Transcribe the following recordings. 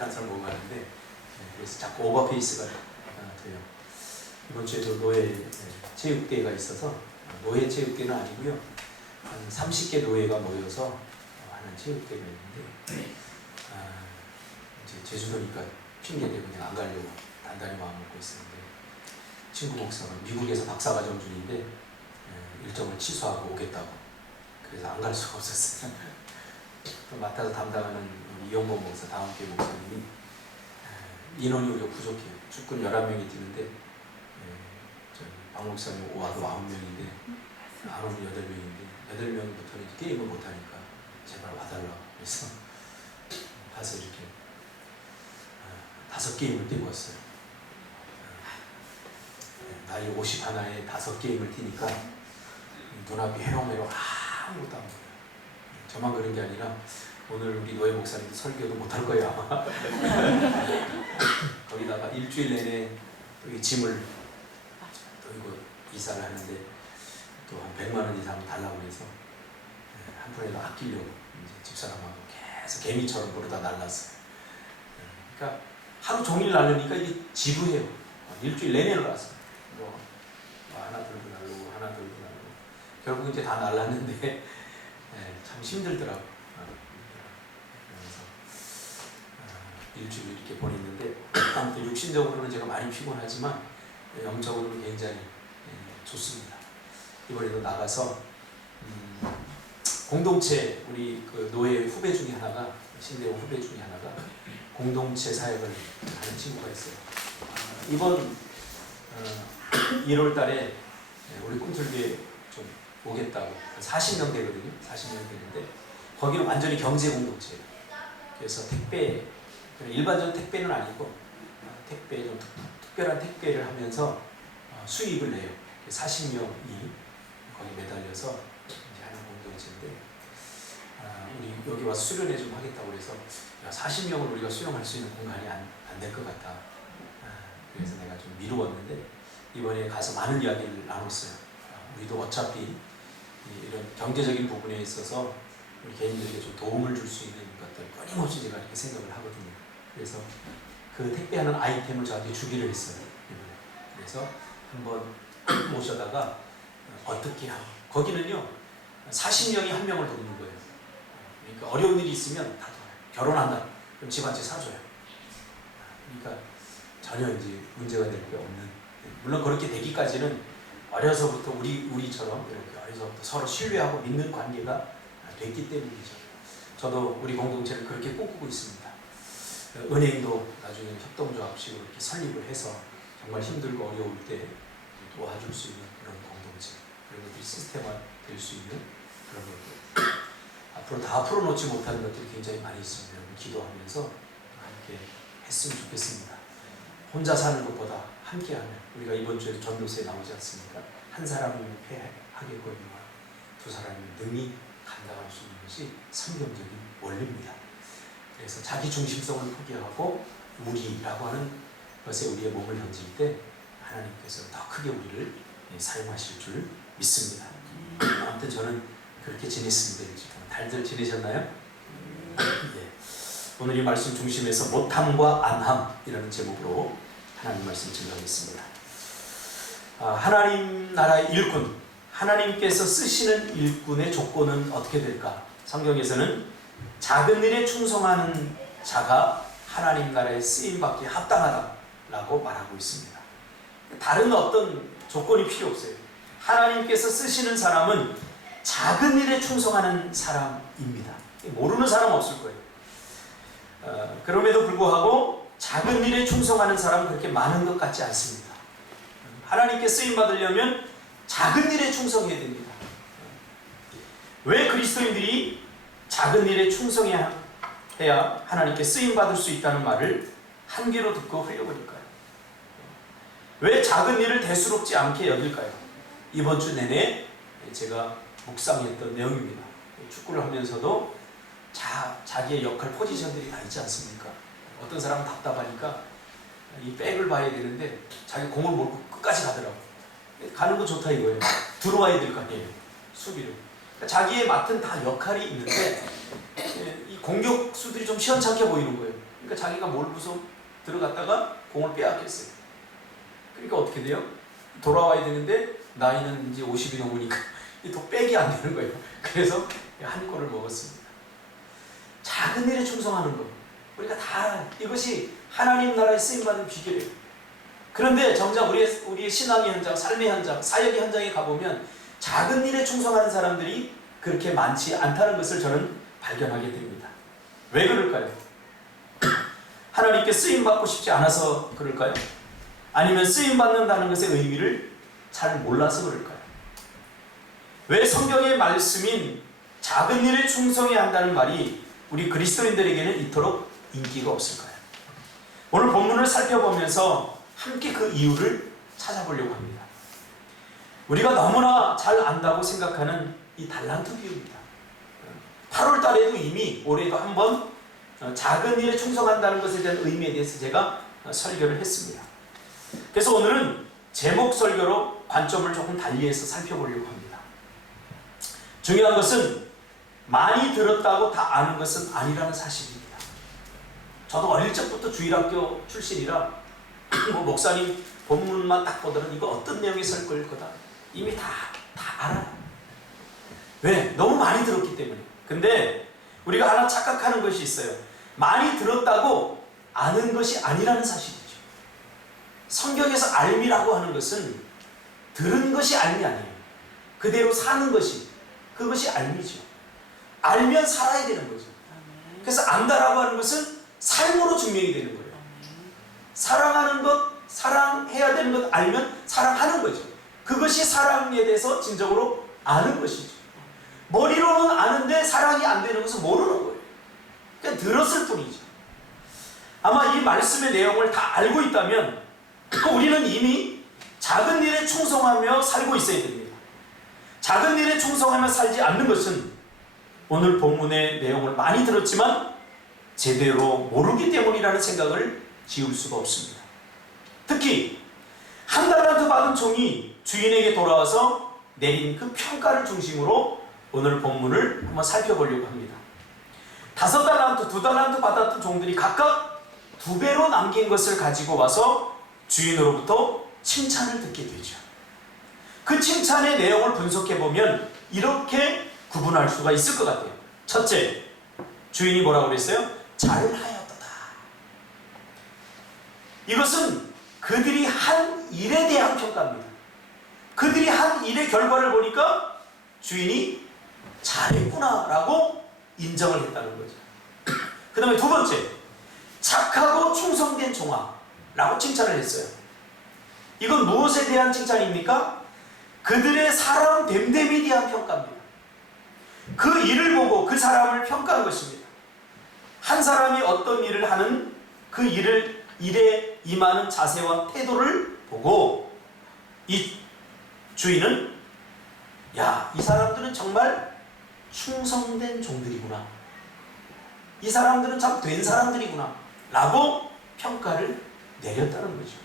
베테랑 사람 보고 가는데 그래서 자꾸 오버페이스가 돼요. 이번 주에도 노예 체육대회가 있어서 노예 체육대회는 아니고요. 한 30개 노예가 모여서 하는 체육대회가 있는데 이제 제주도니까 핑계대고 그냥 안 가려고 단단히 마음 먹고 있었는데 친구 목사가 미국에서 박사과정 중인데 일정을 취소하고 오겠다고 그래서 안 갈 수가 없었어요. 또 맡아서 담당하는 이영범 목사 다음 교회 목사님이 인원이 우리가 부족해요. 축구는 11명이 뛰는데 박 목사님 와도 9명인데 안 오면 8명인데 8명부터는 게임을 못하니까 제발 와달라고 그래서 가서 이렇게 5게임을 뛰고 왔어요. 나이 51에 5게임을 뛰니까 눈앞이 해롱해롱 아무것도 안 보여요. 저만 그런 게 아니라 오늘 우리 노예 목사님도 설교도 못할 거예요 아마. 거기다가 일주일 내내 이 짐을 또 이거 이사를 하는데 또 한 100만 원 이상 달라고 해서 한 푼이라도 아끼려고 이제 집사람하고 계속 개미처럼 부르다 날랐어요. 그러니까 하루 종일 날르니까 이게 지루해요. 일주일 내내 날랐어요. 뭐 하나 들고 날르고 하나 들고 날르고 결국 이제 다 날랐는데 참 힘들더라고요. 그래서 일주일 이렇게 보냈는데 아무튼 육신적으로는 제가 많이 피곤하지만 영적으로는 굉장히 좋습니다. 이번에도 나가서 공동체 우리 그 노예 후배 중에 하나가 신대원 후배 중에 하나가 공동체 사역을 하는 친구가 있어요. 이번 1월 달에 우리 꿈틀교회 좀 오겠다고 40명 되거든요. 40명 되는데 거기는 완전히 경제 공동체예요. 그래서 택배 일반적인 택배는 아니고 택배 좀 특별한 택배를 하면서 수익을 내요. 40명이 거기 매달려서 이제 하는 공동체인데 우리 여기 와서 수련회 좀 하겠다고 해서 40명을 우리가 수용할 수 있는 공간이 안 될 것 같다. 그래서 내가 좀 미루었는데 이번에 가서 많은 이야기를 나눴어요. 우리도 어차피 이런 경제적인 부분에 있어서 우리 개인들에게 좀 도움을 줄 수 있는 것들 끊임없이 제가 이렇게 생각을 하거든요. 그래서 그 택배하는 아이템을 저한테 주기로 했어요. 그래서 한번 모셔다가 어떻게 하고 거기는요 40명이 한 명을 돕는 거예요. 그러니까 어려운 일이 있으면 다 도와요. 결혼한다 그럼 집 한 채 사줘요. 그러니까 전혀 이제 문제가 될 게 없는, 물론 그렇게 되기까지는 어려서부터 우리처럼 이렇게 어려서부터 서로 신뢰하고 믿는 관계가 됐기 때문이죠. 저도 우리 공동체를 그렇게 꿈꾸고 있습니다. 은행도 나중에 협동조합식으로 이렇게 설립을 해서 정말 힘들고 어려울 때 도와줄 수 있는 그런 공동체, 그런 것들이 시스템화 될 수 있는 그런 것들. 앞으로 다 풀어놓지 못하는 것들이 굉장히 많이 있습니다. 기도하면서 함께 했으면 좋겠습니다. 혼자 사는 것보다 함께하면, 우리가 이번 주에 전도서에 나오지 않습니까? 한 사람이면 패하겠거니와 두 사람이면 능히 감당할 수 있는 것이 성경적인 원리입니다. 그래서 자기 중심성을 포기하고 우리라고 하는 것에 우리의 몸을 던질 때 하나님께서 더 크게 우리를 사용하실 줄 믿습니다. 아무튼 저는 그렇게 지냈습니다. 달들 지내셨나요? 예. 오늘 이 말씀 중심에서 못함과 안함이라는 제목으로 하나님 말씀 증거하겠습니다. 하나님 나라의 일꾼, 하나님께서 쓰시는 일꾼의 조건은 어떻게 될까? 성경에서는 작은 일에 충성하는 자가 하나님 나라에 쓰임받기에 합당하다라고 말하고 있습니다. 다른 어떤 조건이 필요 없어요. 하나님께서 쓰시는 사람은 작은 일에 충성하는 사람입니다. 모르는 사람 없을 거예요. 그럼에도 불구하고 작은 일에 충성하는 사람은 그렇게 많은 것 같지 않습니다. 하나님께 쓰임받으려면 작은 일에 충성해야 됩니다. 왜 그리스도인들이 작은 일에 충성해야 하나님께 쓰임받을 수 있다는 말을 한 귀로 듣고 흘려버릴까요? 왜 작은 일을 대수롭지 않게 여길까요? 이번 주 내내 제가 묵상했던 내용입니다. 축구를 하면서도 자기의 역할 포지션들이 다 있지 않습니까? 어떤 사람은 답답하니까 이 백을 봐야 되는데 자기 공을 몰고 끝까지 가더라고. 가는 거 좋다 이거예요. 들어와야 될 거 아니에요. 수비를. 그러니까 자기의 맡은 다 역할이 있는데 이 공격수들이 좀 시원찮게 보이는 거예요. 그러니까 자기가 몰부서 들어갔다가 공을 빼앗겼어요. 그러니까 어떻게 돼요? 돌아와야 되는데 나이는 이제 50이 넘으니까 더 빼기 안 되는 거예요. 그래서 한 골을 먹었습니다. 작은 일에 충성하는 것, 우리가 다 이것이 하나님 나라에 쓰임받은 비결이에요. 그런데 정작 우리의 신앙의 현장, 삶의 현장, 사역의 현장에 가보면 작은 일에 충성하는 사람들이 그렇게 많지 않다는 것을 저는 발견하게 됩니다. 왜 그럴까요? 하나님께 쓰임받고 싶지 않아서 그럴까요? 아니면 쓰임받는다는 것의 의미를 잘 몰라서 그럴까요? 왜 성경의 말씀인 작은 일에 충성해야 한다는 말이 우리 그리스도인들에게는 이토록 인기가 없을까요? 오늘 본문을 살펴보면서 함께 그 이유를 찾아보려고 합니다. 우리가 너무나 잘 안다고 생각하는 이 달란트 비유입니다. 8월 달에도 이미 올해도 한번 작은 일에 충성한다는 것에 대한 의미에 대해서 제가 설교를 했습니다. 그래서 오늘은 제목 설교로 관점을 조금 달리해서 살펴보려고 합니다. 중요한 것은 많이 들었다고 다 아는 것은 아니라는 사실입니다. 저도 어릴 적부터 주일학교 출신이라 목사님 본문만 딱 보더라도 이거 어떤 내용이 설 거다 이미 다 알아요. 왜? 너무 많이 들었기 때문에. 근데 우리가 하나 착각하는 것이 있어요. 많이 들었다고 아는 것이 아니라는 사실이죠. 성경에서 알미라고 하는 것은 들은 것이 알미 아니에요. 그대로 사는 것이, 그것이 알미죠. 알면 살아야 되는 거죠. 그래서 안다라고 하는 것은 삶으로 증명이 되는 거예요. 사랑하는 것, 사랑해야 되는 것 알면 사랑하는 거죠. 그것이 사랑에 대해서 진정으로 아는 것이죠. 머리로는 아는데 사랑이 안 되는 것은 모르는 거예요. 그냥 들었을 뿐이죠. 아마 이 말씀의 내용을 다 알고 있다면 우리는 이미 작은 일에 충성하며 살고 있어야 됩니다. 작은 일에 충성하며 살지 않는 것은 오늘 본문의 내용을 많이 들었지만 제대로 모르기 때문이라는 생각을 지울 수가 없습니다. 특히 한 달란트 받은 종이 주인에게 돌아와서 내린 그 평가를 중심으로 오늘 본문을 한번 살펴보려고 합니다. 5달란트, 2달란트 받았던 종들이 각각 2배로 남긴 것을 가지고 와서 주인으로부터 칭찬을 듣게 되죠. 그 칭찬의 내용을 분석해보면 이렇게 구분할 수가 있을 것 같아요. 첫째, 주인이 뭐라고 그랬어요? 잘하였도다. 이것은 그들이 한 일에 대한 평가입니다. 그들이 한 일의 결과를 보니까 주인이 잘했구나 라고 인정을 했다는 거죠. 그 다음에 2번째, 착하고 충성된 종아 라고 칭찬을 했어요. 이건 무엇에 대한 칭찬입니까? 그들의 사람됨됨에 대한 평가입니다. 그 일을 보고 그 사람을 평가한 것입니다. 한 사람이 어떤 일을 하는 그 일에 임하는 자세와 태도를 보고 이 주인은 야, 이 사람들은 정말 충성된 종들이구나. 이 사람들은 참 된 사람들이구나 라고 평가를 내렸다는 거죠.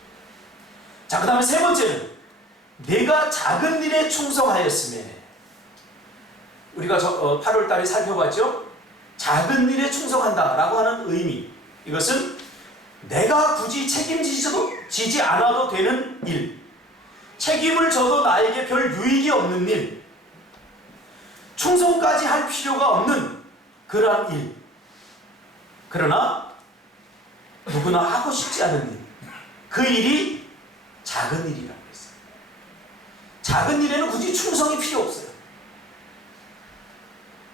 자, 그 다음에 3번째는 내가 작은 일에 충성하였음에, 우리가 8월 달에 살펴봤죠. 작은 일에 충성한다 라고 하는 의미, 이것은 내가 굳이 책임지지 않아도 되는 일, 책임을 져도 나에게 별 유익이 없는 일, 충성까지 할 필요가 없는 그러한 일, 그러나 누구나 하고 싶지 않은 일, 그 일이 작은 일이라고 했어요. 작은 일에는 굳이 충성이 필요 없어요.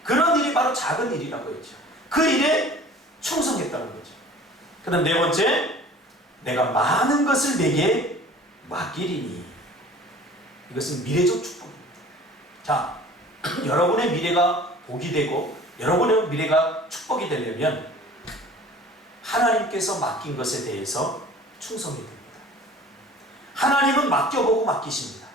그런 일이 바로 작은 일이라고 했죠. 그 일에 충성했다는 거죠. 그 다음 4번째, 내가 많은 것을 내게 맡기리니. 이것은 미래적 축복입니다. 자, 여러분의 미래가 복이 되고 여러분의 미래가 축복이 되려면 하나님께서 맡긴 것에 대해서 충성이 됩니다. 하나님은 맡겨보고 맡기십니다.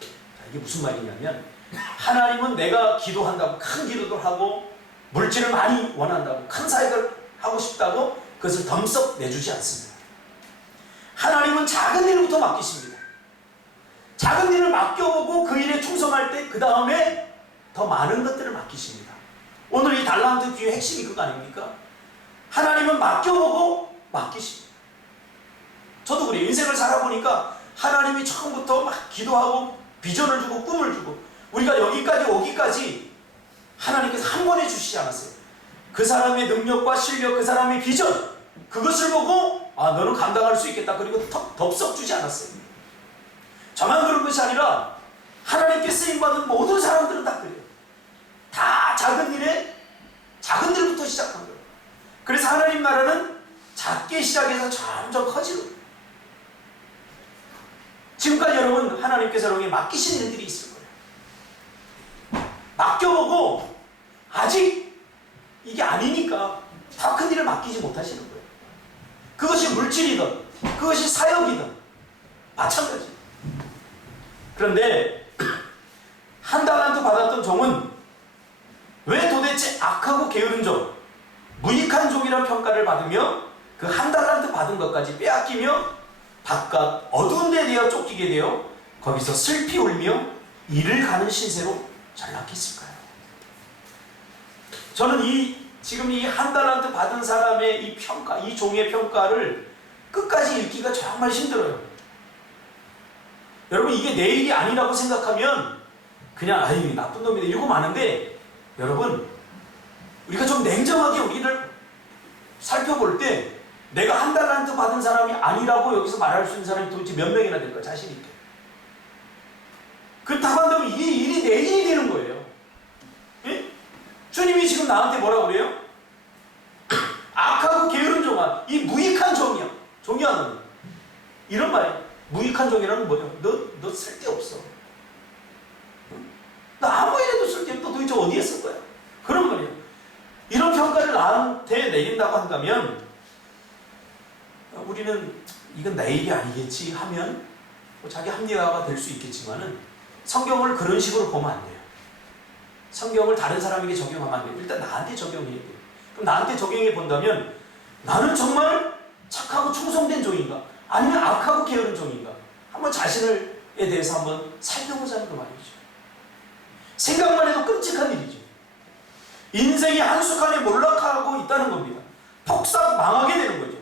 자, 이게 무슨 말이냐면, 하나님은 내가 기도한다고 큰 기도도 하고 물질을 많이 원한다고 큰 사역을 하고 싶다고 그것을 덤썩 내주지 않습니다. 하나님은 작은 일부터 맡기십니다. 작은 일을 맡겨보고 그 일에 충성할 때 그 다음에 더 많은 것들을 맡기십니다. 오늘 이 달란트 비유의 핵심이 그거 아닙니까? 하나님은 맡겨보고 맡기십니다. 저도 그래요. 인생을 살아보니까 하나님이 처음부터 막 기도하고 비전을 주고 꿈을 주고 우리가 여기까지 오기까지 하나님께서 한 번에 주시지 않았어요. 그 사람의 능력과 실력, 그 사람의 비전, 그것을 보고 너는 감당할 수 있겠다. 그리고 덥석 주지 않았어요. 저만 그런 것이 아니라 하나님께 쓰임받은 모든 사람들은 다 그래요. 다 작은 일에 작은 일부터 시작한 거예요. 그래서 하나님 나라는 작게 시작해서 점점 커지는 거예요. 지금까지 여러분 하나님께서 여러분에게 맡기신 일들이 있을 거예요. 맡겨보고 아직 이게 아니니까 더 큰 일을 맡기지 못하시는 거예요. 그것이 물질이든 그것이 사역이든 마찬가지. 그런데 한 달란트 받았던 종은 왜 도대체 악하고 게으른 종, 무익한 종이라는 평가를 받으며 그 한 달란트 받은 것까지 빼앗기며 바깥 어두운 데 되어 쫓기게 되어 거기서 슬피 울며 이를 가는 신세로 전락했을까요? 저는 지금 이 한 달란트 받은 사람의 이 평가, 이 종의 평가를 끝까지 읽기가 정말 힘들어요. 여러분 이게 내 일이 아니라고 생각하면 그냥 아유 나쁜 놈이다 이러고 마는데, 여러분 우리가 좀 냉정하게 우리를 살펴볼 때 내가 한 달란트 받은 사람이 아니라고 여기서 말할 수 있는 사람이 도대체 몇 명이나 될까? 자신 있게. 그렇다고 한다면 이게 일이 내 일이 되는 거예요. 예? 주님이 지금 나한테 뭐라고 그래요? 악하고 게으른 종아, 이 무익한 종이야. 종이야 너는. 이런 말이야. 무익한 종이라는 뭐야? 너 쓸데없어. 너 아무 일에도 쓸데없어. 너 도대체 어디에 쓸 거야? 그런 말이야. 이런 평가를 나한테 내린다고 한다면 우리는 이건 내 일이 아니겠지 하면 자기 합리화가 될 수 있겠지만은 성경을 그런 식으로 보면 안 돼요. 성경을 다른 사람에게 적용하면 안 돼요. 일단 나한테 적용해야 돼요. 그럼 나한테 적용해 본다면 나는 정말 착하고 충성된 종인가? 아니면 악하고 게으른 종인가? 한번 자신에 대해서 한번 살펴보자는 거 말이죠. 생각만 해도 끔찍한 일이죠. 인생이 한순간에 몰락하고 있다는 겁니다. 폭삭 망하게 되는 거죠.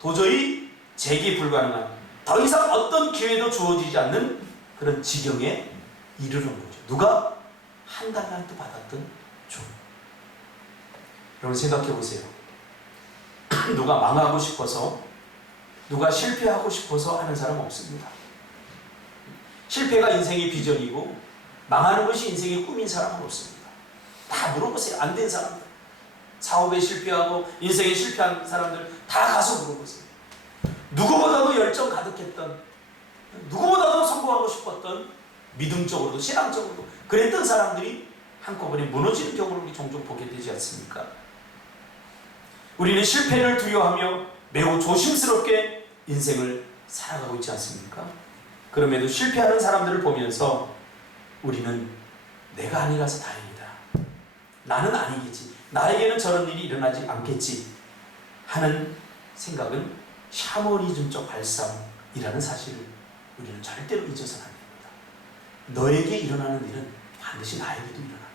도저히 재기 불가능한, 더 이상 어떤 기회도 주어지지 않는 그런 지경에 이르는 거죠. 누가? 한 달란트 받았던 종. 여러분 생각해 보세요. 누가 망하고 싶어서, 누가 실패하고 싶어서 하는 사람 없습니다. 실패가 인생의 비전이고 망하는 것이 인생의 꿈인 사람은 없습니다. 다 물어보세요. 안 된 사람들, 사업에 실패하고 인생에 실패한 사람들 다 가서 물어보세요. 누구보다도 열정 가득했던, 누구보다도 성공하고 싶었던, 믿음적으로도 신앙적으로도 그랬던 사람들이 한꺼번에 무너지는 경우를 우리 종종 보게 되지 않습니까? 우리는 실패를 두려워하며 매우 조심스럽게 인생을 살아가고 있지 않습니까? 그럼에도 실패하는 사람들을 보면서 우리는 내가 아니라서 다행이다, 나는 아니겠지, 나에게는 저런 일이 일어나지 않겠지 하는 생각은 샤머니즘적 발상이라는 사실을 우리는 절대로 잊어서는 안 됩니다. 너에게 일어나는 일은 반드시 나에게도 일어납니다.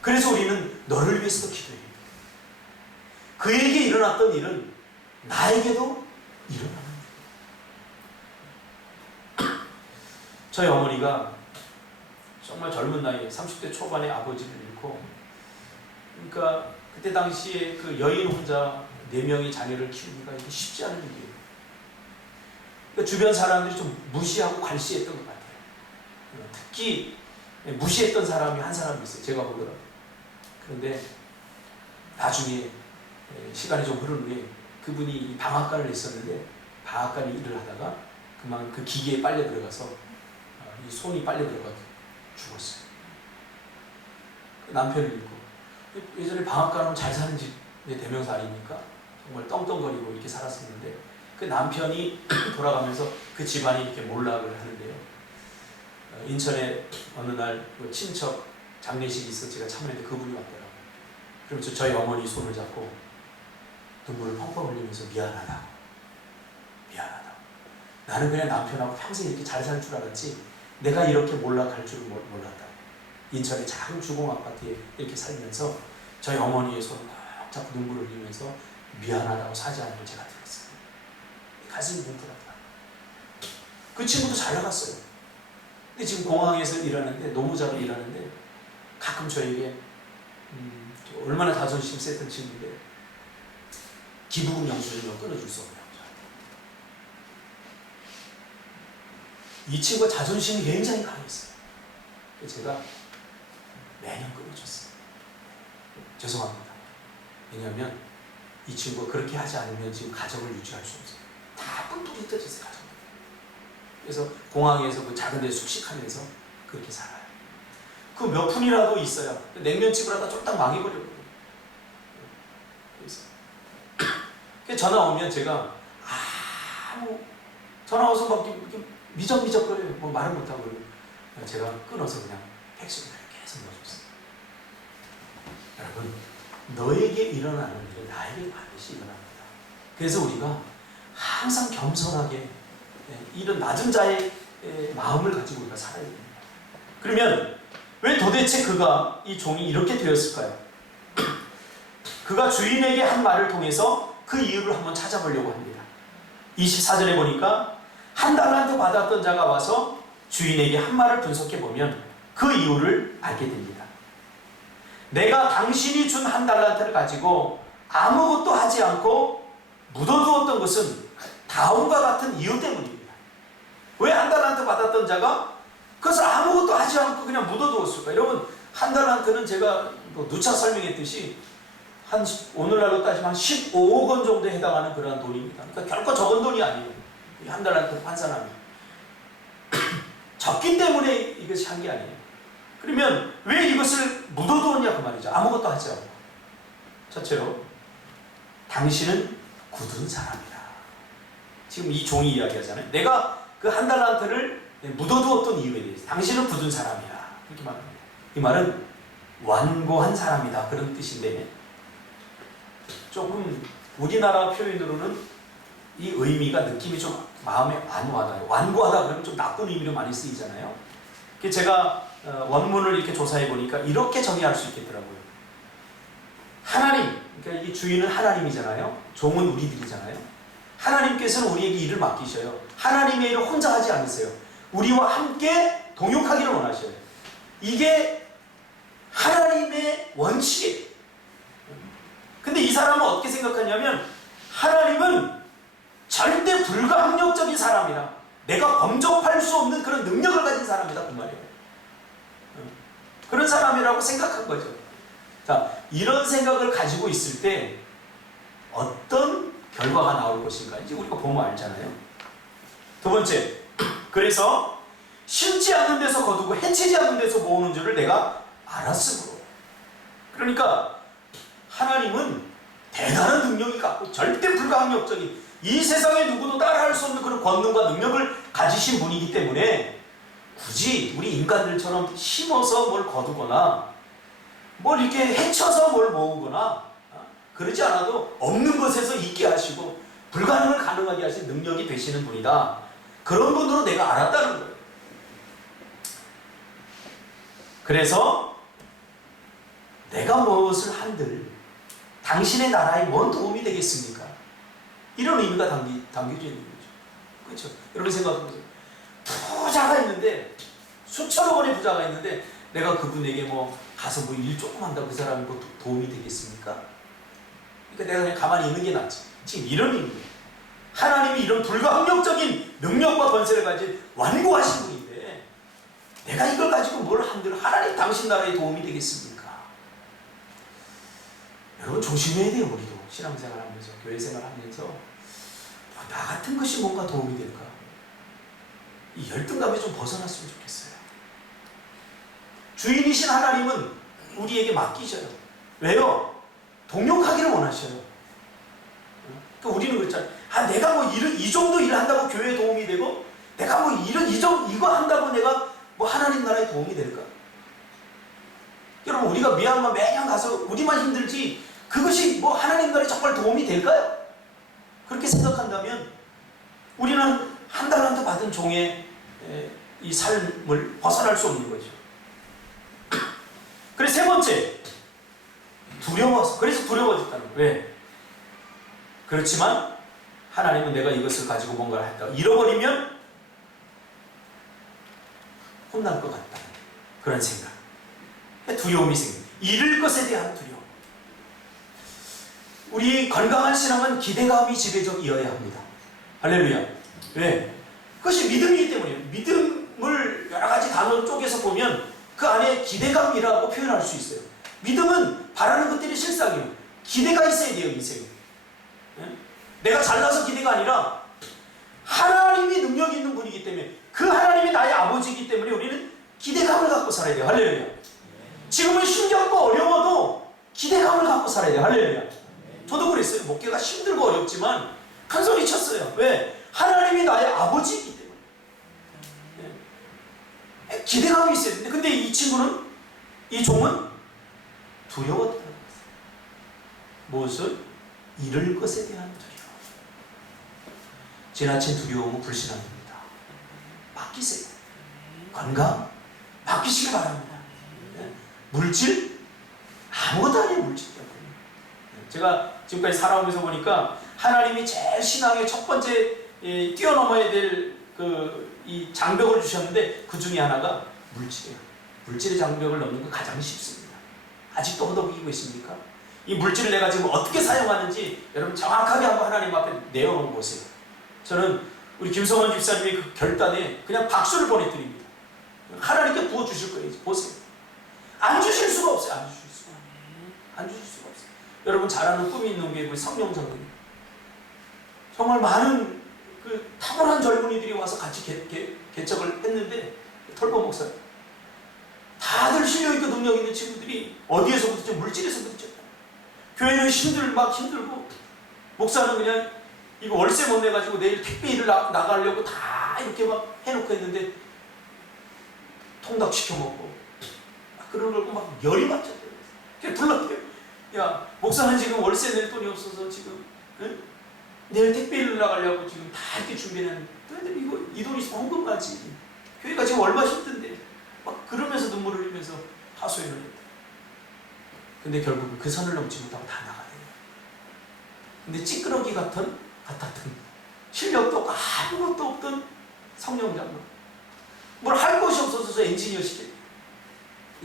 그래서 우리는 너를 위해서도 기도해야 돼요. 그에게 일어났던 일은 나에게도 일어납니다. 저희 어머니가 정말 젊은 나이에 30대 초반에 아버지를 잃고, 그러니까 그때 당시에 그 여인 혼자 4명의 자녀를 키우기가 이게 쉽지 않은 일이에요. 그러니까 주변 사람들이 좀 무시하고 관시했던 것 같아요. 특히 무시했던 사람이 한 사람 있어요. 제가 보더라고요. 그런데 나중에 시간이 좀 흐른 후에 그분이 방앗간을 했었는데 방앗간 일을 하다가 그만 그 기계에 빨려 들어가서 이 손이 빨려 들어가서 죽었어요. 남편을 잃고, 예전에 방앗간은 잘 사는 집의 대명사 아닙니까? 정말 떵떵거리고 이렇게 살았었는데 그 남편이 돌아가면서 그 집안이 이렇게 몰락을 하는데요. 인천에 어느 날 친척 장례식이 있어 제가 참여했는데 그분이 왔더라고요. 그러면서 저희 어머니 손을 잡고 눈물을 펑펑 흘리면서 미안하다고. 나는 그냥 남편하고 평생 이렇게 잘 살 줄 알았지 내가 이렇게 몰락할 줄은 몰랐다. 인천의 작은 주공 아파트에 이렇게 살면서 저희 어머니의 손을 꼭 자꾸 눈물을 흘리면서 미안하다고 사죄하는 걸 제가 들었어요. 가슴이 뭉클하다. 그 친구도 잘 나갔어요. 근데 지금 공항에서 일하는데, 노무자로 일하는데 가끔 저에게 얼마나 자존심 셌던 친구인데 기부금 영수증을 끊어줄 수 없는 이 친구가 자존심이 굉장히 강했어요. 제가 매년 끊어줬어요. 죄송합니다. 왜냐하면 이 친구가 그렇게 하지 않으면 지금 가정을 유지할 수 없어요. 다 뿔뿔이 뜯어졌어요, 가정. 그래서 공항에서 그 작은 데 숙식하면서 그렇게 살아요. 그 몇 푼이라도 있어요. 냉면집을 하다 쫄딱 망해버렸거든요. 그래서 전화 오면 제가 전화 와서 막 이렇게 미적미적거려요. 뭐 말을 못하고. 제가 끊어서 그냥 택시를 계속 넣어줬어요. 여러분, 너에게 일어나는 일은 나에게 반드시 일어납니다. 그래서 우리가 항상 겸손하게 이런 낮은 자의 마음을 가지고 우리가 살아야 됩니다. 그러면 왜 도대체 이 종이 이렇게 되었을까요? 그가 주인에게 한 말을 통해서 그 이유를 한번 찾아보려고 합니다. 24절에 보니까 한 달란트 받았던 자가 와서 주인에게 한 말을 분석해 보면 그 이유를 알게 됩니다. 내가 당신이 준 한 달란트를 가지고 아무것도 하지 않고 묻어두었던 것은 다음과 같은 이유 때문입니다. 왜 한 달란트 받았던 자가 그것을 아무것도 하지 않고 그냥 묻어두었을까? 여러분, 한 달란트는 제가 누차 설명했듯이 오늘날로 따지면 한 15억 원 정도에 해당하는 그러한 돈입니다. 그러니까 결코 적은 돈이 아니에요. 한 달란트 한 사람이 적기 때문에 이것이 한 게 아니에요. 그러면 왜 이것을 묻어두었냐 그 말이죠. 아무것도 하지 않고. 첫째로 당신은 굳은 사람이다. 지금 이 종이 이야기하잖아요. 내가 그 한 달란트를 묻어두었던 이유에 대해서 당신은 굳은 사람이다. 이렇게 말합니다. 이 말은 완고한 사람이다. 그런 뜻인데 조금 우리나라 표현으로는 이 의미가 느낌이 좀 마음에 안 와닿아요. 완고하다 그러면 좀 나쁜 의미로 많이 쓰이잖아요. 제가 원문을 이렇게 조사해 보니까 이렇게 정의할 수 있겠더라고요. 하나님, 그러니까 이 주인은 하나님이잖아요. 종은 우리들이잖아요. 하나님께서는 우리에게 일을 맡기셔요. 하나님의 일을 혼자 하지 않으세요. 우리와 함께 동역하기를 원하셔요. 이게 하나님의 원칙이에요. 근데 이 사람은 어떻게 생각하냐면 하나님은 절대 불가항력적인 사람이라 내가 범접할 수 없는 그런 능력을 가진 사람이다 그 말이에요. 그런 사람이라고 생각한 거죠. 자, 이런 생각을 가지고 있을 때 어떤 결과가 나올 것인가 이제 우리가 보면 알잖아요. 두 번째, 그래서 심지 않는 데서 거두고 해치지 않는 데서 모으는 줄을 내가 알았으므로. 그러니까 하나님은 대단한 능력이 갖고 절대 불가항력적인 이 세상에 누구도 따라할 수 없는 그런 권능과 능력을 가지신 분이기 때문에 굳이 우리 인간들처럼 심어서 뭘 거두거나 뭘 이렇게 해쳐서 뭘 모으거나 그러지 않아도 없는 것에서 있게 하시고 불가능을 가능하게 하신 능력이 되시는 분이다. 그런 분으로 내가 알았다는 거예요. 그래서 내가 무엇을 한들 당신의 나라에 뭔 도움이 되겠습니까? 이런 의미가 담겨져 있는 거죠. 그렇죠? 여러분 생각해보세요. 부자가 있는데 수천억 원의 부자가 있는데 내가 그분에게 가서 일 조금 한다고 그 사람이 도움이 되겠습니까? 그러니까 내가 그냥 가만히 있는 게 낫지. 지금 이런 의미예요. 하나님이 이런 불가항력적인 능력과 권세를 가진 완고하신 분인데 내가 이걸 가지고 뭘 한들 하나님 당신 나라에 도움이 되겠습니까? 여러분 조심해야 돼요. 우리도 신앙생활 하면서 교회생활 하면서 나 같은 것이 뭔가 도움이 될까? 이 열등감에 좀 벗어났으면 좋겠어요. 주인이신 하나님은 우리에게 맡기셔요. 왜요? 동역하기를 원하셔요. 그러니까 우리는 그렇잖아요. 내가 이 정도 일을 한다고 교회에 도움이 되고 내가 이거 한다고 내가 하나님 나라에 도움이 될까? 여러분 우리가 미얀마 매년 가서 우리만 힘들지 그것이 하나님 나라에 정말 도움이 될까요? 그렇게 생각한다면 우리는 한 달란트 받은 종의 이 삶을 벗어날 수 없는 거죠. 그래서 세 번째, 두려워서. 그래서 두려워졌다는 거예요. 왜? 그렇지만 하나님은 내가 이것을 가지고 뭔가를 했다 잃어버리면 혼날 것 같다. 그런 생각. 두려움이 생깁니다. 잃을 것에 대한 두려움. 우리 건강한 신앙은 기대감이 지배적이어야 합니다. 할렐루야. 왜? 그것이 믿음이기 때문이에요. 믿음을 여러 가지 단어로 쪼개서 보면 그 안에 기대감이라고 표현할 수 있어요. 믿음은 바라는 것들이 실상이에요. 기대가 있어야 돼요, 인생에. 내가 잘나서 기대가 아니라 하나님이 능력 있는 분이기 때문에 그 하나님이 나의 아버지이기 때문에 우리는 기대감을 갖고 살아야 돼요. 할렐루야. 지금은 힘겹고 어려워도 기대감을 갖고 살아야 돼요. 할렐루야. 저도 그랬어요. 목회가 힘들고 어렵지만 큰 소리 쳤어요. 왜? 하나님이 나의 아버지이기 때문에. 기대감이 있어야 되는데 근데 이 친구는, 이 종은 두려웠다는 거예요. 무엇을? 잃을 것에 대한 두려움. 지나친 두려움은 불신앙입니다. 바뀌세요. 건강 바뀌시기 바랍니다. 물질 아무것도 아니에요. 물질 때문에. 제가 지금까지 살아오면서 보니까 하나님이 제일 신앙의 첫 번째 뛰어넘어야 될 이 장벽을 주셨는데 그 중에 하나가 물질이에요. 물질의 장벽을 넘는 건 가장 쉽습니다. 아직도 허덕이고 있습니까? 이 물질을 내가 지금 어떻게 사용하는지 여러분 정확하게 한번 하나님 앞에 내어놓은 보세요. 저는 우리 김성원 집사님의 그 결단에 그냥 박수를 보내드립니다. 하나님께 부어주실 거예요. 보세요. 안 주실 수가 없어요. 안 주실 수가. 안 주실 수가 없어요. 여러분 잘 아는 꿈이 있는 게 우리 성령장로님. 정말 많은 그 탁월한 젊은이들이 와서 같이 개척을 했는데 털보 목사 다들 실력있고 능력 있는 친구들이 어디에서부터 물질에서부터 교회는 힘들고 목사는 그냥 이거 월세 못 내가지고 내일 택배 일을 나가려고 다 이렇게 막 해놓고 했는데 통닭 시켜먹고 그런 걸 막 열이 받쳤대요. 그냥 불렀대요. 야, 목사는 지금 월세 낼 돈이 없어서 지금 응? 내일 택배 일을 나가려고 지금 다 이렇게 준비했는데 이거 이 돈이 있으면 헌금 가지. 교회가 지금 얼마나 힘든데 막 그러면서 눈물을 흘리면서 하소연을 했대. 근데 결국은 그 선을 넘지 못하고 다 나가네요. 근데 찌끄러기 같았던 실력도 없고 아무것도 없던 성령장로 뭘 할 것이 없어서 엔지니어 시켰대.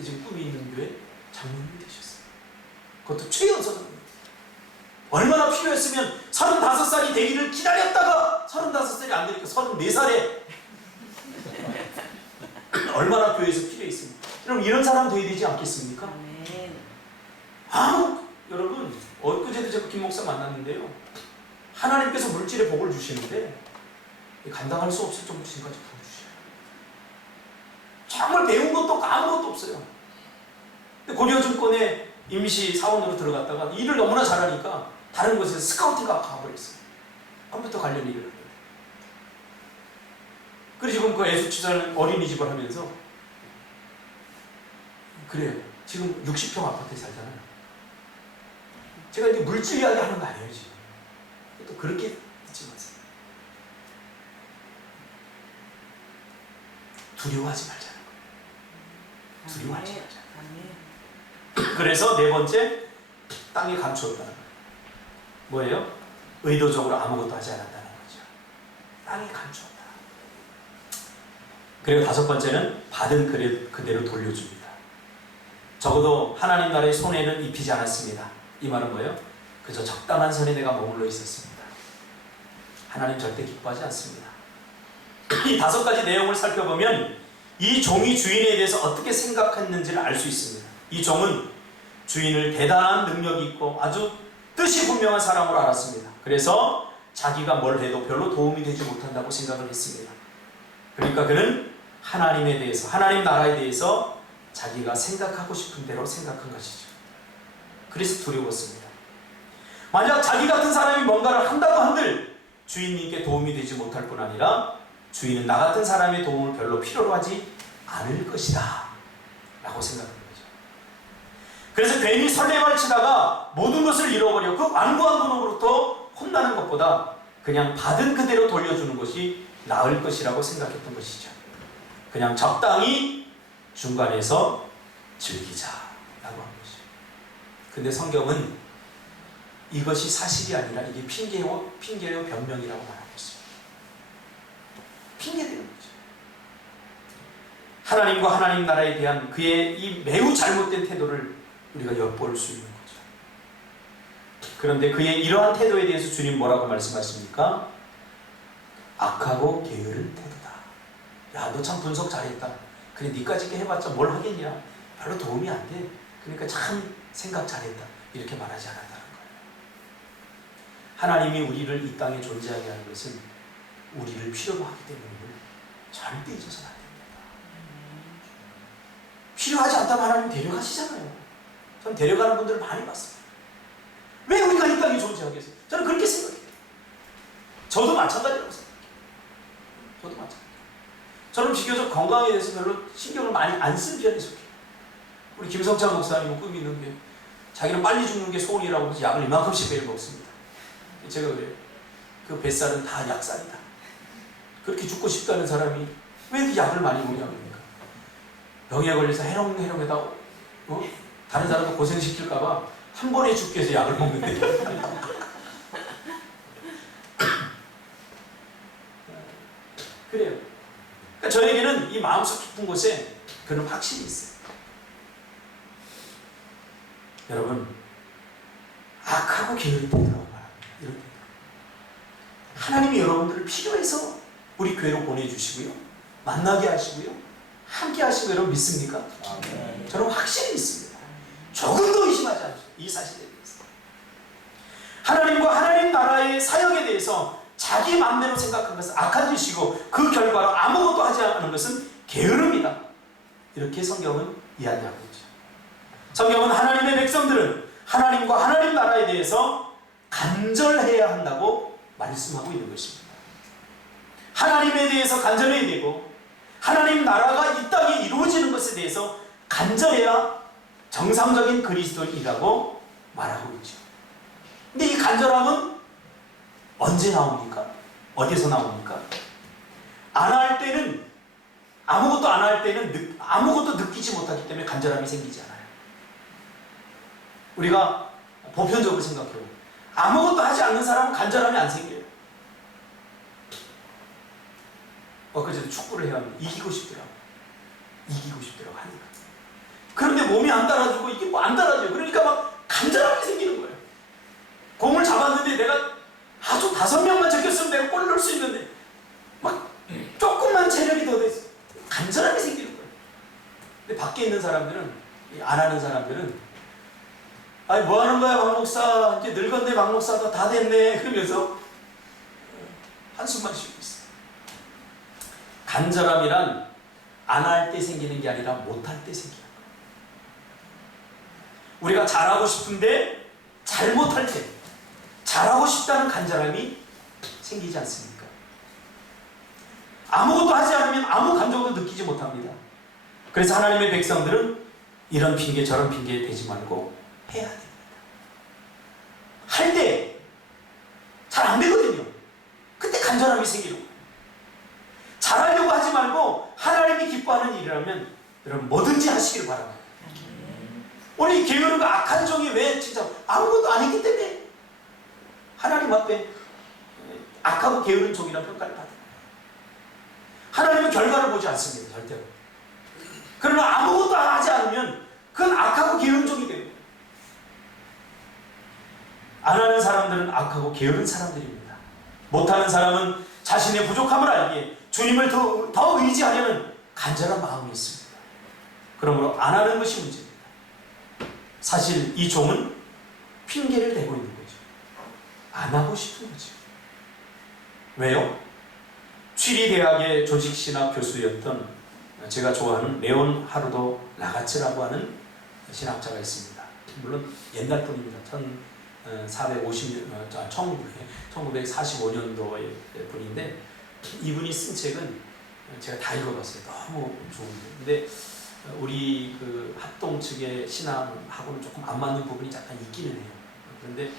지금 꿈이 있는 교회 장로님이 되셨어요. 그것도 최연소는 얼마나 필요했으면 35살이 되기를 기다렸다가 35살이 안 되니까 34살에 얼마나 교회에서 필요했습니까? 여러분 이런 사람 돼야 되지 않겠습니까? 여러분 엊그제도 제가 김 목사 만났는데요. 하나님께서 물질의 복을 주시는데 감당할 수 없을 정도 지금까지 부어주셔요. 정말 배운 것도 없고 아무것도 없어요. 근데 고려증권에 임시 사원으로 들어갔다가 일을 너무나 잘하니까 다른 곳에서 스카우트가 가버렸어요. 컴퓨터 관련 일을 하고. 그리고 지금 그 애수치사는 어린이집을 하면서 그래요. 지금 60평 아파트에 살잖아요. 제가 이제 물질 이야기 하는 거 아니에요, 지금. 또 그렇게 듣지 마세요. 두려워하지 말자는 거예요. 두려워하지 말자. 그래서 네 번째, 땅에 감추었다는 거예요. 뭐예요? 의도적으로 아무것도 하지 않았다는 거죠. 땅에 감추었다. 그리고 다섯 번째는 받은 그대로 돌려줍니다. 적어도 하나님 나라의 손해는 입히지 않았습니다. 이 말은 뭐예요? 그저 적당한 선에 내가 머물러 있었습니다. 하나님 절대 기뻐하지 않습니다. 이 다섯 가지 내용을 살펴보면 이 종이 주인에 대해서 어떻게 생각했는지를 알 수 있습니다. 이 종은 주인을 대단한 능력이 있고 아주 뜻이 분명한 사람으로 알았습니다. 그래서 자기가 뭘 해도 별로 도움이 되지 못한다고 생각을 했습니다. 그러니까 그는 하나님에 대해서, 하나님 나라에 대해서 자기가 생각하고 싶은 대로 생각한 것이죠. 그래서 두려웠습니다. 만약 자기 같은 사람이 뭔가를 한다고 한들 주인님께 도움이 되지 못할 뿐 아니라 주인은 나 같은 사람의 도움을 별로 필요로 하지 않을 것이다 라고 생각한 거죠. 그래서 괜히 설레발 치다가 모든 것을 잃어버려 그 완고한 분으로부터 혼나는 것보다 그냥 받은 그대로 돌려주는 것이 나을 것이라고 생각했던 것이죠. 그냥 적당히 중간에서 즐기자라고 한 것이죠. 근데 성경은 이것이 사실이 아니라 이게 핑계요 변명이라고 말하고 있어요. 핑계대는 거죠. 하나님과 하나님 나라에 대한 그의 이 매우 잘못된 태도를 우리가 엿볼 수 있는 거죠. 그런데 그의 이러한 태도에 대해서 주님 뭐라고 말씀하십니까? 악하고 게으른 태도다. 야, 너 참 분석 잘했다. 그래, 니까지 해봤자 뭘 하겠냐? 별로 도움이 안 돼. 그러니까 참 생각 잘했다. 이렇게 말하지 않았다는 거예요. 하나님이 우리를 이 땅에 존재하게 하는 것은 우리를 필요로 하기 때문임을 절대 잊어서는 안 됩니다. 필요하지 않다면 하나님 데려가시잖아요. 저는 데려가는 분들을 많이 봤어요. 왜 우리가 이 땅에 존재하겠어요? 저는 그렇게 생각해요. 저도 마찬가지라고 생각해요. 저도 마찬가지예요. 저는 비교적 건강에 대해서 별로 신경을 많이 안 쓴 편에 속해요. 우리 김성찬 목사님은 꿈이 있는 게 자기는 빨리 죽는 게 소원이라고 해서 약을 이만큼씩 매일 먹습니다. 제가 그래요. 그 뱃살은 다 약살이다. 그렇게 죽고 싶다는 사람이 왜 그 약을 많이 먹냐고 합니까? 병에 걸려서 해롱해롱에다 다른 사람도 고생시킬까봐 한 번에 죽게 해서 약을 먹는데 그래요. 그러니까 저에게는 이 마음속 깊은 곳에 그런 확신이 있어요. 여러분, 악하고 게으른 태도라고 말합니다. 이런 태도. 하나님이 여러분들을 필요해서 우리 교회로 보내주시고요, 만나게 하시고요, 함께 하시고 여러분 믿습니까? 아멘. 저는 확실히 믿습니다. 조금도 의심하지 않습니다. 이 사실에 대해서. 하나님과 하나님 나라의 사역에 대해서 자기 마음대로 생각한 것은 악한 짓이고 그 결과로 아무것도 하지 않는 것은 게으름이다. 이렇게 성경은 이야기하고 있죠. 성경은 하나님의 백성들은 하나님과 하나님 나라에 대해서 간절해야 한다고 말씀하고 있는 것입니다. 하나님에 대해서 간절해야 되고 하나님 나라가 이 땅에 이루어지는 것에 대해서 간절해야 정상적인 그리스도인이라고 말하고 있죠. 근데 이 간절함은 언제 나옵니까? 어디서 나옵니까? 안 할 때는, 아무것도 안 할 때는 아무것도 느끼지 못하기 때문에 간절함이 생기지 않아요. 우리가 보편적으로 생각해요. 아무것도 하지 않는 사람은 간절함이 안 생겨요. 엊그제도 축구를 해야 하는데 이기고 싶더라고. 이기고 싶더라고 하니까. 그런데 몸이 안 따라주고 이게 뭐 안 따라줘요. 그러니까 막 간절함이 생기는 거예요. 공을 잡았는데 내가 아주 5명만 제꼈으면 내가 골을 넣을 수 있는데 막 조금만 체력이 더 돼서 간절함이 생기는 거예요. 근데 밖에 있는 사람들은, 안 하는 사람들은 아니 뭐 하는 거야 박 목사, 이제 늙었네 박 목사, 다 됐네 그러면서 한숨만 쉬고 있어요. 간절함이란 안 할 때 생기는 게 아니라 못할 때 생기는 거예요. 우리가 잘하고 싶은데 잘못할 때 잘하고 싶다는 간절함이 생기지 않습니까? 아무것도 하지 않으면 아무 감정도 느끼지 못합니다. 그래서 하나님의 백성들은 이런 핑계 저런 핑계에 대지 말고 해야 됩니다. 할 때 잘 안 되거든요. 그때 간절함이 생기는 거예요. 잘하려고 하지 말고 하나님이 기뻐하는 일이라면 여러분 뭐든지 하시길 바랍니다. 오늘 이 게으름과 악한 종이 왜 진짜 아무것도 안 했기 때문에 하나님 앞에 악하고 게으른 종이라는 평가를 받아요. 하나님은 결과를 보지 않습니다. 절대로. 그러나 아무것도 하지 않으면 그건 악하고 게으른 종이 돼요. 안 하는 사람들은 악하고 게으른 사람들입니다. 못하는 사람은 자신의 부족함을 알기에 주님을 더 의지하려는 간절한 마음이 있습니다. 그러므로 안 하는 것이 문제입니다. 사실 이 종은 핑계를 대고 있는 거죠. 안 하고 싶은 거죠. 왜요? 취리대학의 조직신학 교수였던 제가 좋아하는 레온 하르도 라가츠라고 하는 신학자가 있습니다. 물론 옛날 분입니다. 1945년도의 분인데 이분이 쓴 책은 제가 다 읽어봤어요. 너무 좋은데. 근데 우리 그 합동 측의 신앙하고는 조금 안 맞는 부분이 약간 있기는 해요. 그런데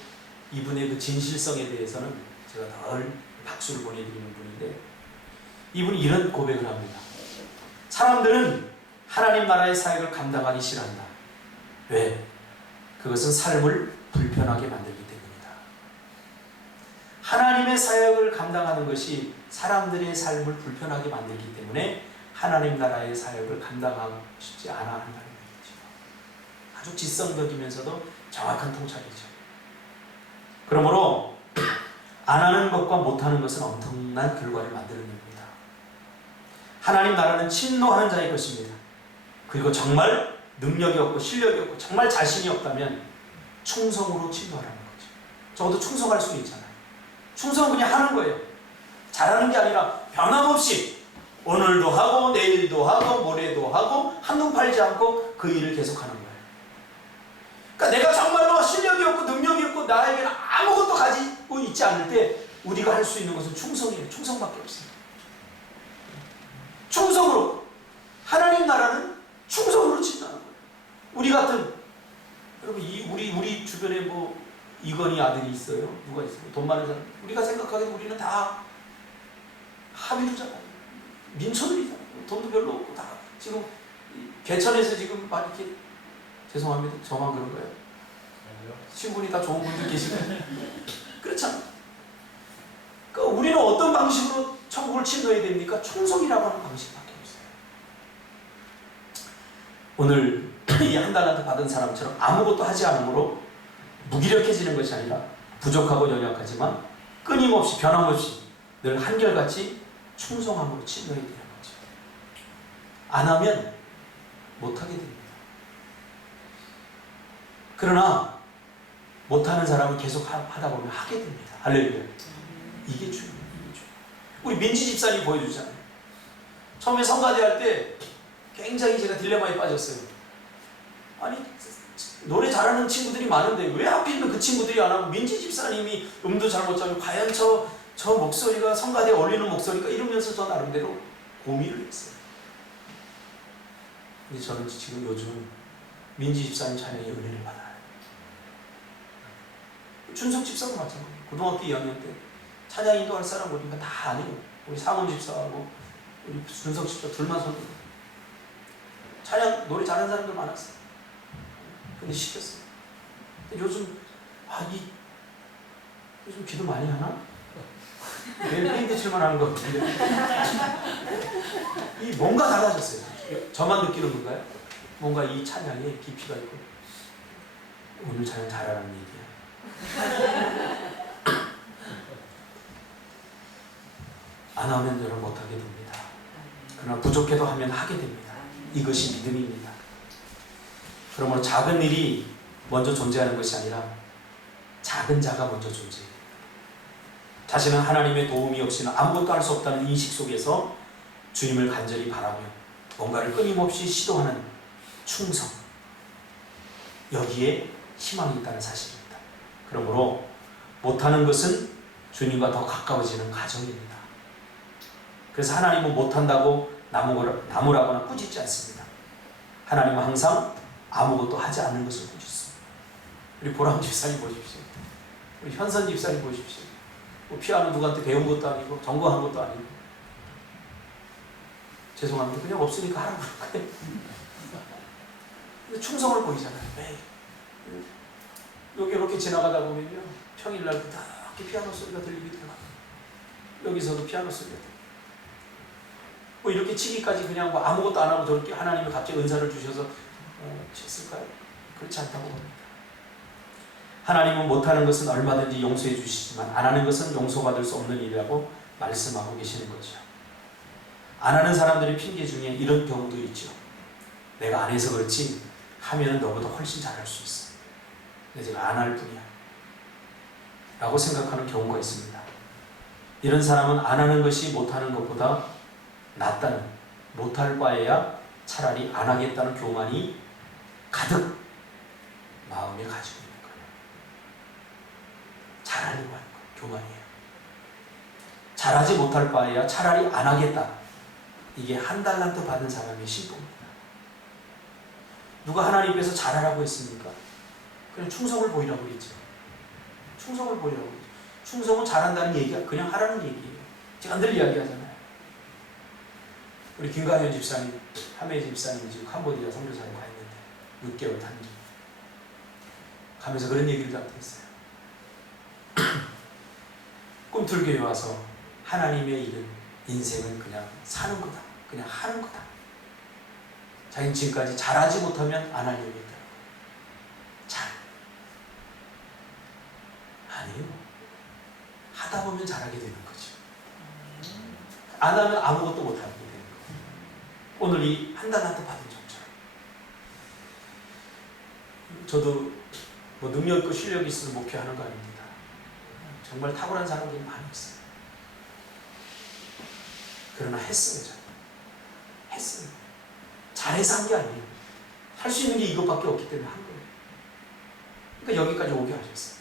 이분의 그 진실성에 대해서는 제가 늘 박수를 보내드리는 분인데 이분이 이런 고백을 합니다. 사람들은 하나님 나라의 사역을 감당하기 싫어한다. 왜? 그것은 삶을 불편하게 만들기 때문이다. 하나님의 사역을 감당하는 것이 사람들의 삶을 불편하게 만들기 때문에 하나님 나라의 사역을 감당하고 싶지 않아 한다는 얘기죠. 아주 지성적이면서도 정확한 통찰이죠. 그러므로 안 하는 것과 못하는 것은 엄청난 결과를 만들어냅니다. 하나님 나라는 침노하는 자의 것입니다. 그리고 정말 능력이 없고 실력이 없고 정말 자신이 없다면 충성으로 침노하라는 거죠. 적어도 충성할 수 있잖아요. 충성은 그냥 하는 거예요. 잘하는 게 아니라 변함없이 오늘도 하고 내일도 하고 모레도 하고 한눈 팔지 않고 그 일을 계속하는 거예요. 그러니까 내가 정말로 실력이 없고 능력이 없고 나에게는 아무것도 가지고 있지 않을 때 우리가 할 수 있는 것은 충성이에요. 충성밖에 없어요. 충성으로. 하나님 나라는 충성으로 진다는 거예요. 우리 같은, 여러분, 우리 주변에 뭐 이건희 아들이 있어요. 누가 있어요? 돈 많은 사람. 우리가 생각하기에 우리는 다 하비루잖아요. 민초들이잖아요. 돈도 별로 없고 다 지금 개천에서 지금 막 이렇게, 죄송합니다. 저만 그런 거예요. 친구분이 다 좋은 분들 계시네. 그렇잖아요. 그러니까 우리는 어떤 방식으로 천국을 침노해야 됩니까? 충성이라고 하는 방식밖에 없어요. 오늘 이 한 달란트 받은 사람처럼 아무것도 하지 않으므로 무기력해지는 것이 아니라 부족하고 연약하지만 끊임없이 변함없이 늘 한결같이 충성함으로 침노해야 되는 거죠. 안 하면 못하게 됩니다. 그러나 못하는 사람은 계속 하다 보면 하게 됩니다. 할렐루야. 이게 중요해요. 우리 민지 집사님 보여주잖아요. 처음에 성가대 할 때 굉장히 제가 딜레마에 빠졌어요. 아니, 노래 잘하는 친구들이 많은데 왜 하필이면 그 친구들이 안 하고 민지 집사님이 음도 잘 못 잡고 과연 저 목소리가 성가대에 어울리는 목소리가, 이러면서 저 나름대로 고민을 했어요. 근데 저는 지금 요즘 민지 집사님 찬양의 은혜를 받아요. 준석 집사도 마찬가지예요. 고등학교 2학년 때 찬양 인도할 사람 보니까 다 아니에요. 우리 상원 집사하고 우리 준석 집사 둘만 손들고 찬양 노래 잘하는 사람들 많았어요. 근데 시켰어요. 근데 요즘 요즘 기도 많이 하나? 매일 밴드 칠만 하는 것 같은데 이 뭔가 달라졌어요. 저만 느끼는 건가요? 뭔가 이 찬양에 깊이가 있고, 오늘 찬양 잘하라는 얘기야. 안 하면 여러분 못하게 됩니다. 그러나 부족해도 하면 하게 됩니다. 이것이 믿음입니다. 그러므로 작은 일이 먼저 존재하는 것이 아니라 작은 자가 먼저 존재해요. 자신은 하나님의 도움이 없이는 아무것도 할 수 없다는 인식 속에서 주님을 간절히 바라며 뭔가를 끊임없이 시도하는 충성, 여기에 희망이 있다는 사실입니다. 그러므로 못하는 것은 주님과 더 가까워지는 과정입니다. 그래서 하나님은 못한다고 나무라거나 꾸짖지 않습니다. 하나님은 항상 아무것도 하지 않는 것을 꾸짖습니다. 우리 보람 집사님 보십시오. 우리 현선 집사님 보십시오. 뭐 피아노 누구한테 배운 것도 아니고 전공한 것도 아니고, 죄송합니다. 그냥 없으니까 하라고 그런 거예요. 근데 충성을 보이잖아요. 매일. 여기 이렇게 지나가다 보면요, 평일날 그렇게 피아노 소리가 들리기도 해요. 여기서도 피아노 소리가 들려요. 뭐 이렇게 치기까지 그냥 뭐 아무것도 안 하고 저렇게 하나님이 갑자기 은사를 주셔서 쳤을까요? 그렇지 않다고 봅니다. 하나님은 못하는 것은 얼마든지 용서해 주시지만 안 하는 것은 용서받을 수 없는 일이라고 말씀하고 계시는 거죠. 안 하는 사람들의 핑계 중에 이런 경우도 있죠. 내가 안 해서 그렇지 하면은 너보다 훨씬 잘할 수 있어. 근데 제가 안 할 뿐이야 라고 생각하는 경우가 있습니다. 이런 사람은 안 하는 것이 못하는 것보다 낫다는, 못할 바에야 차라리 안 하겠다는 교만이 가득 마음에 가지고 있는 거예요. 잘하려고 하는 거, 교만이에요. 잘하지 못할 바에야 차라리 안 하겠다. 이게 한 달란트 받은 사람의 신분입니다. 누가 하나님께서 잘하라고 했습니까? 그냥 충성을 보이라고 했죠. 충성을 보이라고 했죠. 충성은 잘한다는 얘기가 그냥 하라는 얘기예요. 제가 늘 이야기하잖아요. 우리 김가현 집사님, 하메 집사님 지금 캄보디아 선교사로 가 있는데 6개월 단기. 가면서 그런 얘기를 저한테 했어요. 꿈틀교회 와서 하나님의 일은 인생은 그냥 사는 거다. 그냥 하는 거다. 자기는 지금까지 잘하지 못하면 안 하려고 했다. 잘. 아니요. 하다 보면 잘하게 되는 거죠. 안 하면 아무것도 못하게 되는 거예요. 오늘 이 한 달 한 달 받은 점처럼. 저도 뭐 능력 있고 실력이 있어서 목회하는 거 아닙니다. 정말 탁월한 사람들이 많이 있어요. 그러나 했어요. 저는. 했어요. 잘해서 한 게 아니에요. 할 수 있는 게 이것밖에 없기 때문에 한 거예요. 그러니까 여기까지 오게 하셨어요.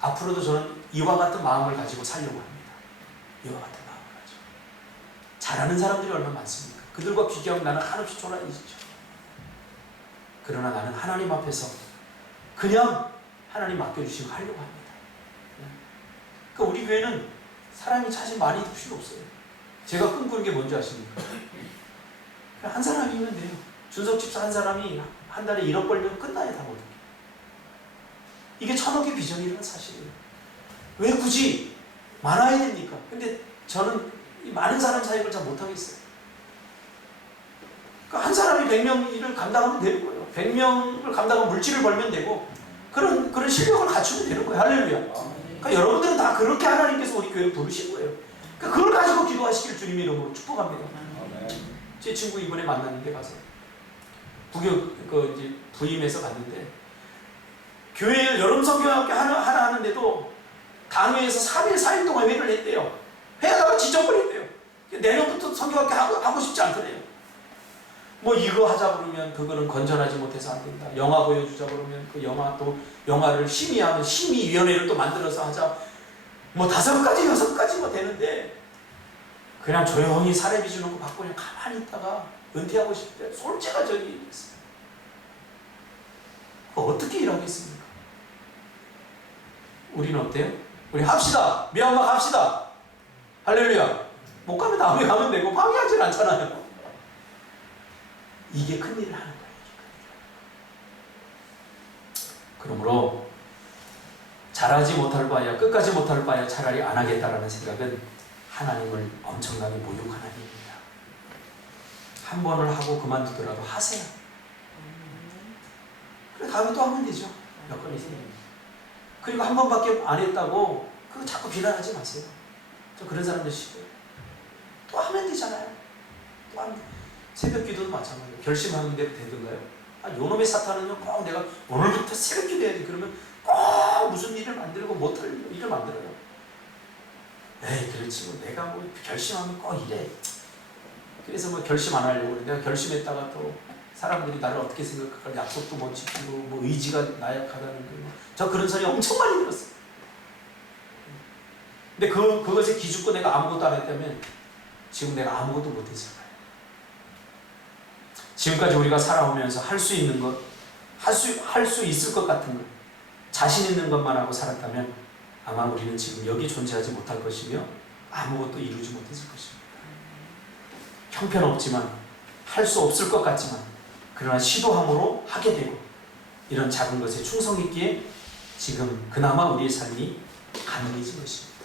앞으로도 저는 이와 같은 마음을 가지고 살려고 합니다. 이와 같은 마음을 가지고. 잘하는 사람들이 얼마나 많습니까? 그들과 비교하면 나는 한없이 초라해지죠. 그러나 나는 하나님 앞에서 그냥 하나님 맡겨주신 거 하려고 합니다. 그러니까 우리 교회는 사람이 사실 많이 필요 없어요. 제가 꿈꾸는 게 뭔지 아십니까? 한 사람이면 돼요. 준석 집사 한 사람이 한 달에 1억 벌면 끝나요, 다 모든 게. 이게 1000억의 비전이라는 사실이에요. 왜 굳이 많아야 됩니까? 근데 저는 이 많은 사람 사역을 잘 못하겠어요. 그러니까 한 사람이 100명 일을 감당하면 되는 거예요. 100명을 감당하면 물질을 벌면 되고 그런 실력을 갖추면 되는 거예요. 할렐루야. 그러니까 여러분들은 다 그렇게 하나님께서 우리 교회를 부르신 거예요. 그러니까 그걸 가지고 기도하시길 주님의 이름으로 축복합니다. 제 친구 이번에 만났는데 가서 이제 부임해서 갔는데 교회 여름 성경학교 하나 하는데도 당회에서 3일 4일 동안 회를 했대요. 회하다가 지쳐버렸대요. 내년부터 성경학교 하고 싶지 않더래요. 뭐 이거 하자 그러면 그거는 건전하지 못해서 안 된다. 영화 보여주자 그러면 그 영화를 심의하면 심의위원회를 또 만들어서 하자. 뭐 5가지 6가지 뭐 되는데 그냥 조용히 사례비 주는 거 받고 그냥 가만히 있다가 은퇴하고 싶대. 솔직한 적이 있어요. 어떻게 일하겠습니까? 우리는 어때요? 우리 합시다. 미얀마 갑시다. 할렐루야. 못 가면 다음에 가면 되고 방해하진 않잖아요. 이게 큰일을 하는 거예요. 그러므로 잘하지 못할 바야 끝까지 못할 바야 차라리 안 하겠다라는 생각은 하나님을 엄청나게 모욕하는 일입니다. 한 번을 하고 그만두더라도 하세요. 그래 다음에 또 하면 되죠. 여건이 생깁니다. 그리고 한 번밖에 안 했다고 그거 자꾸 비난하지 마세요. 저 그런 사람들 싫어요. 또 하면 되잖아요. 또 하면 새벽 기도도 마찬가지예요. 결심하는 대로 되던가요? 아, 요놈의 사탄은요 꼭 내가 오늘부터 새벽 기도해야 돼. 그러면 꼭 무슨 일을 만들고 못할 일을 만들어요. 에이 그렇지 뭐 내가 뭐 결심하면 꼭 이래. 그래서 뭐 결심 안 하려고 그래. 내가 결심했다가 또 사람들이 나를 어떻게 생각할까 약속도 못 지키고 뭐 의지가 나약하다는 거. 저 그런 소리 엄청 많이 들었어요. 근데 그것에 기죽고 내가 아무것도 안 했다면 지금 내가 아무것도 못했을 거예요. 지금까지 우리가 살아오면서 할 수 있는 것, 할 수 있을 것 같은 것, 자신 있는 것만 하고 살았다면 아마 우리는 지금 여기 존재하지 못할 것이며 아무것도 이루지 못했을 것입니다. 형편없지만 할 수 없을 것 같지만 그러나 시도함으로 하게 되고 이런 작은 것에 충성있기에 지금 그나마 우리의 삶이 가능해진 것입니다.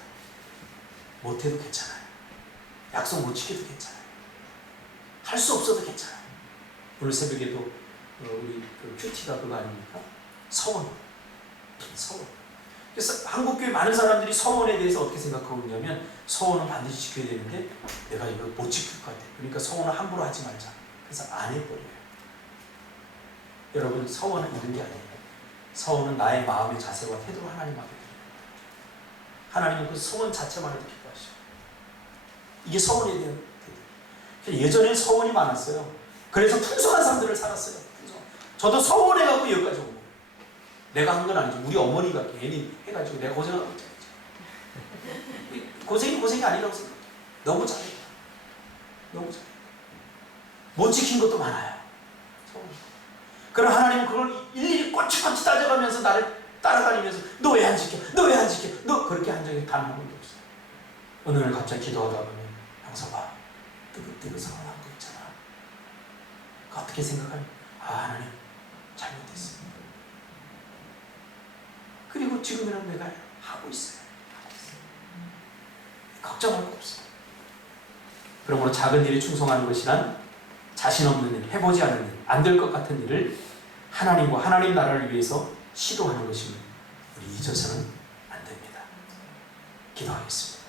못해도 괜찮아요. 약속 못 지켜도 괜찮아요. 할 수 없어도 괜찮아요. 오늘 새벽에도 우리 큐티가 그거 아닙니까? 서원. 그래서 한국교회 많은 사람들이 서원에 대해서 어떻게 생각하고 있냐면 서원은 반드시 지켜야 되는데 내가 이걸 못 지킬 것 같아. 그러니까 서원을 함부로 하지 말자. 그래서 안 해버려요. 여러분 서원은 이런 게 아니에요. 서원은 나의 마음의 자세와 태도를 하나님 앞에 드립니다. 하나님은 그 서원 자체만으로 기뻐하시죠. 이게 서원에 대한 태도. 예전엔 서원이 많았어요. 그래서 풍성한 삶들을 살았어요. 저도 서원해갖고 여기까지 온 거예요. 내가 한 건 아니죠. 우리 어머니가 괜히 해가지고 내가 고생하고 있잖아요. 고생이 아니라고 생각해요. 너무 잘해요. 너무 잘해요. 못 지킨 것도 많아요. 그럼 하나님은 그걸 일일이 꼬치꼬치 따져가면서 나를 따라다니면서 너 왜 안 지켜? 너 왜 안 지켜? 너 그렇게 한 적이 단 한 번도 없어요. 어느 날 갑자기 기도하다 보면 형사봐 뜨긋뜨긋 서운한 거 있잖아. 어떻게 생각하니? 아 하나님 잘못했습니다. 지금이라도 내가 하고 있어요. 걱정할 거 없어요. 그러므로 작은 일에 충성하는 것이란 자신 없는 일, 해보지 않은 일, 안 될 것 같은 일을 하나님과 하나님 나라를 위해서 시도하는 것임을 우리 잊어서는 안 됩니다. 기도하겠습니다.